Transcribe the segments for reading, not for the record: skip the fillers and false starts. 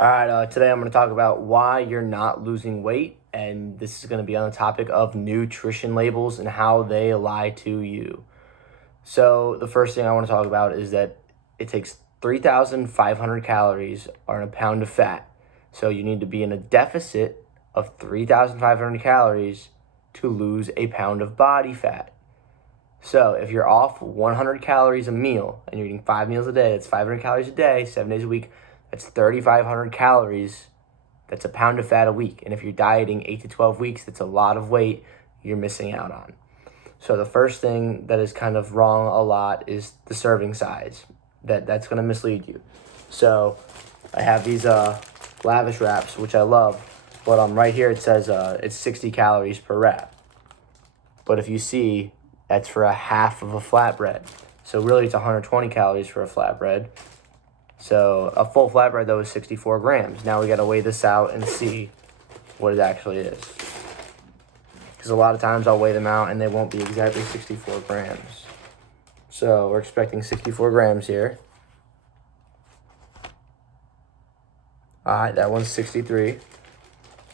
All right, today I'm going to talk about why you're not losing weight, and this is going to be on the topic of nutrition labels and how they lie to you. So the first thing I want to talk about is that it takes 3,500 calories or a pound of fat. So you need to be in a deficit of 3,500 calories to lose a pound of body fat. So if you're off 100 calories a meal and you're eating 5 meals a day, that's 500 calories a day, 7 days a week, that's 3,500 calories. That's a pound of fat a week. And if you're dieting 8 to 12 weeks, that's a lot of weight you're missing out on. So the first thing that is kind of wrong a lot is the serving size. That's going to mislead you. So I have these lavish wraps, which I love. But right here it says it's 60 calories per wrap. But if you see, that's for a half of a flatbread. So really it's 120 calories for a flatbread. So a full flatbread, though, is 64 grams. Now we got to weigh this out and see what it actually is. Because a lot of times I'll weigh them out and they won't be exactly 64 grams. So we're expecting 64 grams here. All right, that one's 63.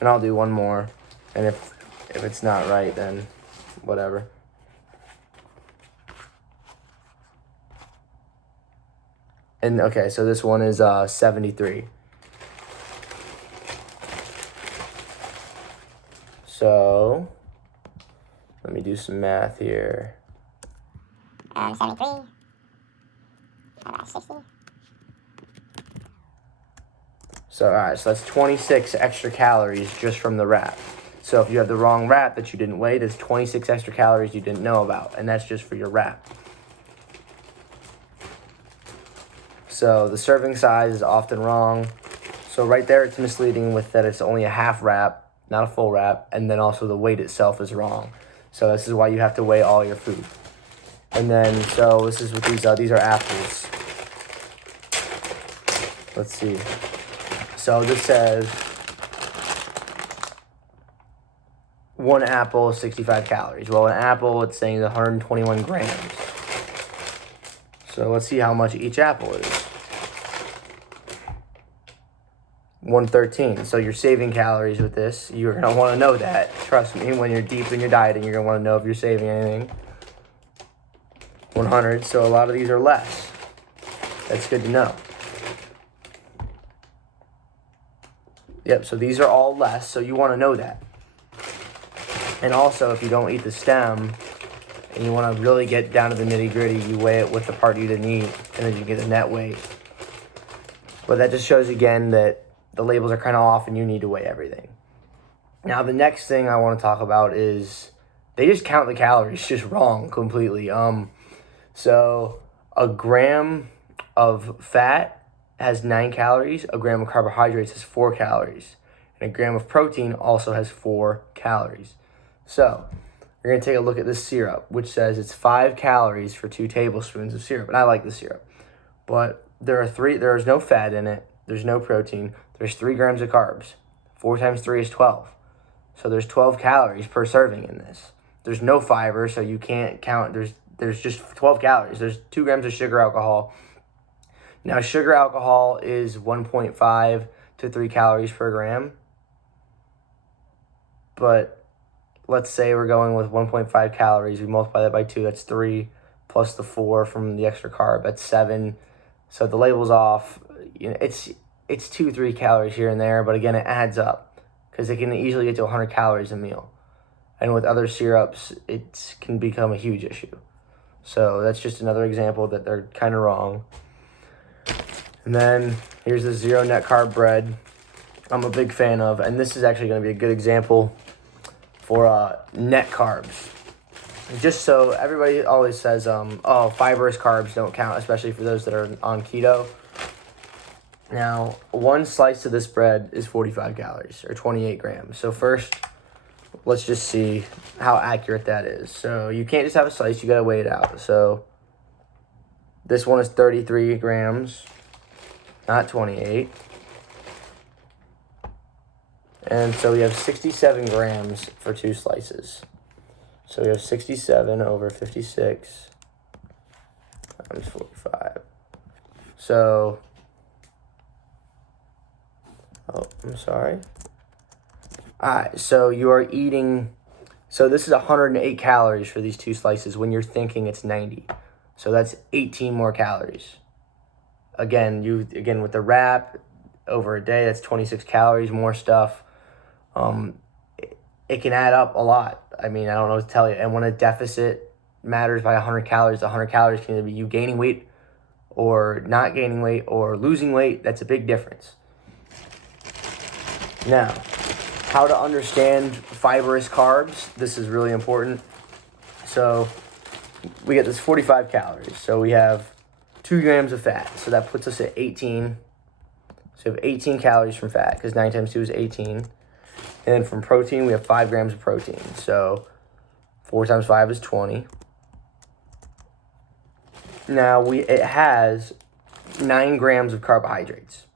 And I'll do one more. And if it's not right, then whatever. And okay, so this one is 73. So let me do some math here. 73. 60. So all right, so that's 26 extra calories just from the wrap. So if you have the wrong wrap that you didn't weigh, there's 26 extra calories you didn't know about, and that's just for your wrap. So the serving size is often wrong. So right there it's misleading with that it's only a half wrap, not a full wrap, and then also the weight itself is wrong. So this is why you have to weigh all your food. And then, so this is what these are apples. Let's see. So this says one apple is 65 calories. Well, an apple, it's saying 121 grams. So let's see how much each apple is. 113. So you're saving calories with this. You're going to want to know that. Trust me, when you're deep in your dieting, you're going to want to know if you're saving anything. 100. So a lot of these are less. That's good to know. Yep, so these are all less, so you want to know that. And also, if you don't eat the stem, and you want to really get down to the nitty-gritty, you weigh it with the part you didn't eat, and then you get the net weight. But that just shows, again, that the labels are kind of off, and you need to weigh everything. Now, the next thing I want to talk about is they just count the calories just wrong completely. So a gram of fat has 9 calories, a gram of carbohydrates has 4 calories, and a gram of protein also has 4 calories. So we're going to take a look at this syrup, which says it's 5 calories for 2 tablespoons of syrup, and I like the syrup. But there's no fat in it, there's no protein, there's 3 grams of carbs. 4 times 3 is 12. So there's 12 calories per serving in this. There's no fiber, so you can't count. There's just 12 calories. There's 2 grams of sugar alcohol. Now, sugar alcohol is 1.5 to 3 calories per gram. But let's say we're going with 1.5 calories. We multiply that by 2. That's 3 plus the 4 from the extra carb. That's 7. So the label's off. You know, it's 2-3 calories here and there, but again, it adds up because it can easily get to 100 calories a meal. And with other syrups, it can become a huge issue. So that's just another example that they're kind of wrong. And then here's the zero net carb bread I'm a big fan of. And this is actually going to be a good example for net carbs. Just so everybody always says, fibrous carbs don't count, especially for those that are on keto. Now, one slice of this bread is 45 calories or 28 grams. So first, let's just see how accurate that is. So you can't just have a slice, you got to weigh it out. So this one is 33 grams, not 28. And so we have 67 grams for 2 slices. So we have 67 over 56 times 45. So Oh, I'm sorry. Alright, so you are eating, so this is 108 calories for these 2 slices when you're thinking it's 90. So that's 18 more calories. Again, with the wrap over a day, that's 26 calories, more stuff. It can add up a lot. I mean, I don't know what to tell you. And when a deficit matters by 100 calories, 100 calories can either be you gaining weight or not gaining weight or losing weight. That's a big difference. Now, how to understand fibrous carbs. This is really important. So we get this 45 calories. So we have 2 grams of fat. So that puts us at 18. So we have 18 calories from fat because 9 times 2 is 18. And then from protein, we have 5 grams of protein. So 4 times 5 is 20. Now it has 9 grams of carbohydrates,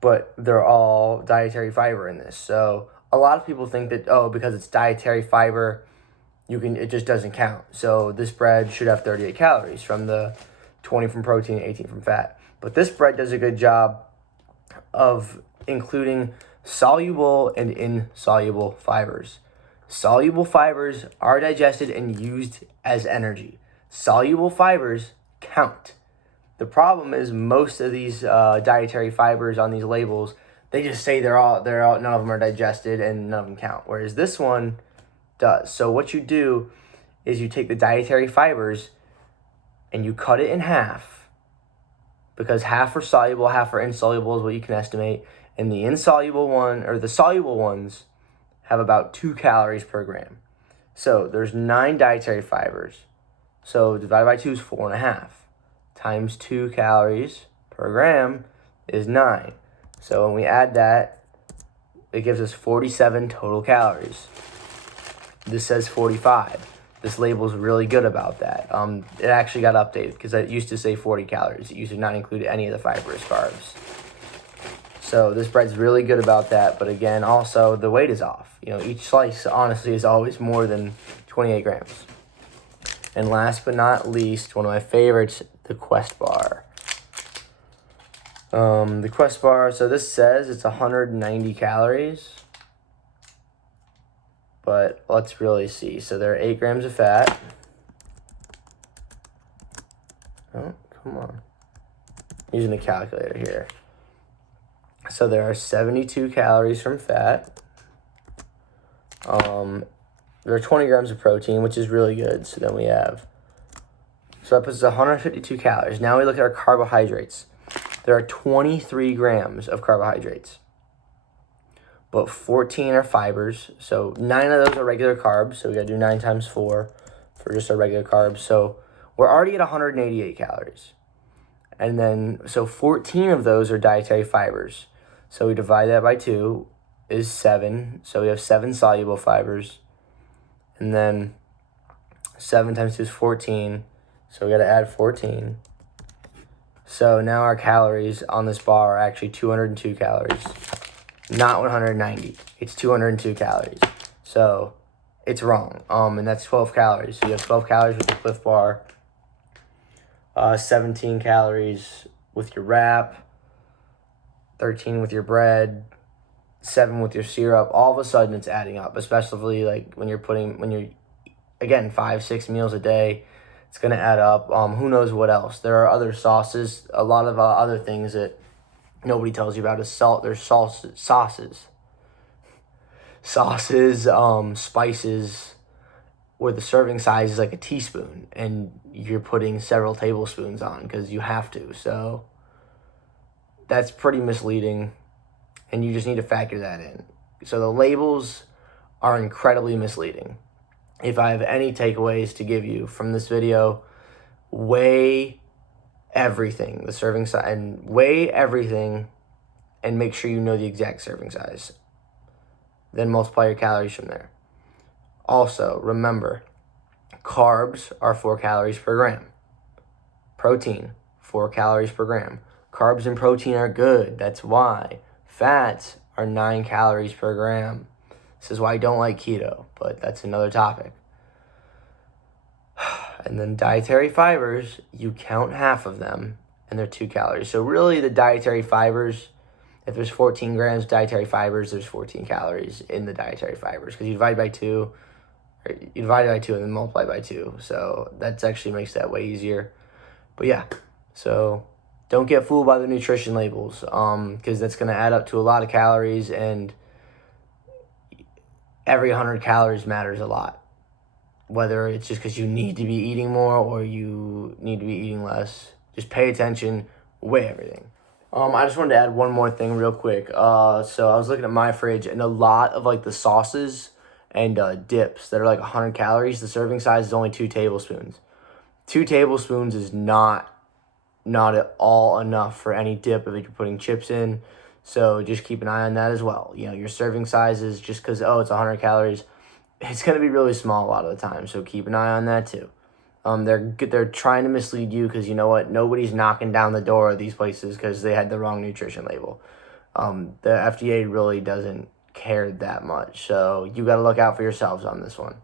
but they're all dietary fiber in this. So a lot of people think that, because it's dietary fiber, it just doesn't count. So this bread should have 38 calories from the 20 from protein, 18 from fat. But this bread does a good job of including soluble and insoluble fibers. Soluble fibers are digested and used as energy. Soluble fibers count. The problem is most of these dietary fibers on these labels, they just say they're all none of them are digested and none of them count. Whereas this one does. So what you do is you take the dietary fibers and you cut it in half, because half are soluble, half are insoluble is what you can estimate. And the soluble ones have about 2 calories per gram. So there's 9 dietary fibers. So divided by 2 is 4.5. Times 2 calories per gram is 9. So when we add that, it gives us 47 total calories. This says 45. This label's really good about that. It actually got updated because it used to say 40 calories. It used to not include any of the fibrous carbs. So this bread's really good about that. But again, also the weight is off. Each slice honestly is always more than 28 grams. And last but not least, one of my favorites, the Quest bar. The Quest bar, so this says it's 190 calories. But let's really see. So there are 8 grams of fat. Oh, come on. I'm using a calculator here. So there are 72 calories from fat. There are 20 grams of protein, which is really good. So then so that puts us 152 calories. Now we look at our carbohydrates. There are 23 grams of carbohydrates, but 14 are fibers. So 9 of those are regular carbs. So we got to do 9 times 4 for just our regular carbs. So we're already at 188 calories. And then, so 14 of those are dietary fibers. So we divide that by 2 is 7. So we have 7 soluble fibers. And then 7 times 2 is 14. So we got to add 14. So now our calories on this bar are actually 202 calories. Not 190. It's 202 calories. So it's wrong. And that's 12 calories. So you have 12 calories with the Cliff Bar, 17 calories with your wrap, 13 with your bread, 7 with your syrup. All of a sudden it's adding up, especially like when you're again 5-6 meals a day. It's going to add up. Who knows what else? There are other sauces, a lot of other things that nobody tells you about is salt. There's sauces, spices, where the serving size is like a teaspoon, and you're putting several tablespoons on because you have to. So that's pretty misleading, and you just need to factor that in. So the labels are incredibly misleading. If I have any takeaways to give you from this video, weigh everything, the serving size, and weigh everything, and make sure you know the exact serving size. Then multiply your calories from there. Also, remember, carbs are 4 calories per gram. Protein, 4 calories per gram. Carbs and protein are good. That's why. Fats are 9 calories per gram. This is why I don't like keto, but that's another topic. And then dietary fibers, you count half of them, and they're 2 calories. So really the dietary fibers, If there's 14 grams of dietary fibers, there's 14 calories in the dietary fibers because you divide by 2, or you divide by 2 and then multiply by 2. So that actually makes that way easier. But yeah, so don't get fooled by the nutrition labels because that's going to add up to a lot of calories, and every 100 calories matters a lot. Whether it's just because you need to be eating more or you need to be eating less, just pay attention, weigh everything. I just wanted to add one more thing real quick. So I was looking at my fridge, and a lot of like the sauces and dips that are like 100 calories, the serving size is only 2 tablespoons. 2 tablespoons is not at all enough for any dip if you're putting chips in. So just keep an eye on that as well. You know, your serving sizes, just because, it's 100 calories, it's going to be really small a lot of the time. So keep an eye on that too. They're trying to mislead you because you know what? Nobody's knocking down the door of these places because they had the wrong nutrition label. The FDA really doesn't care that much. So you got to look out for yourselves on this one.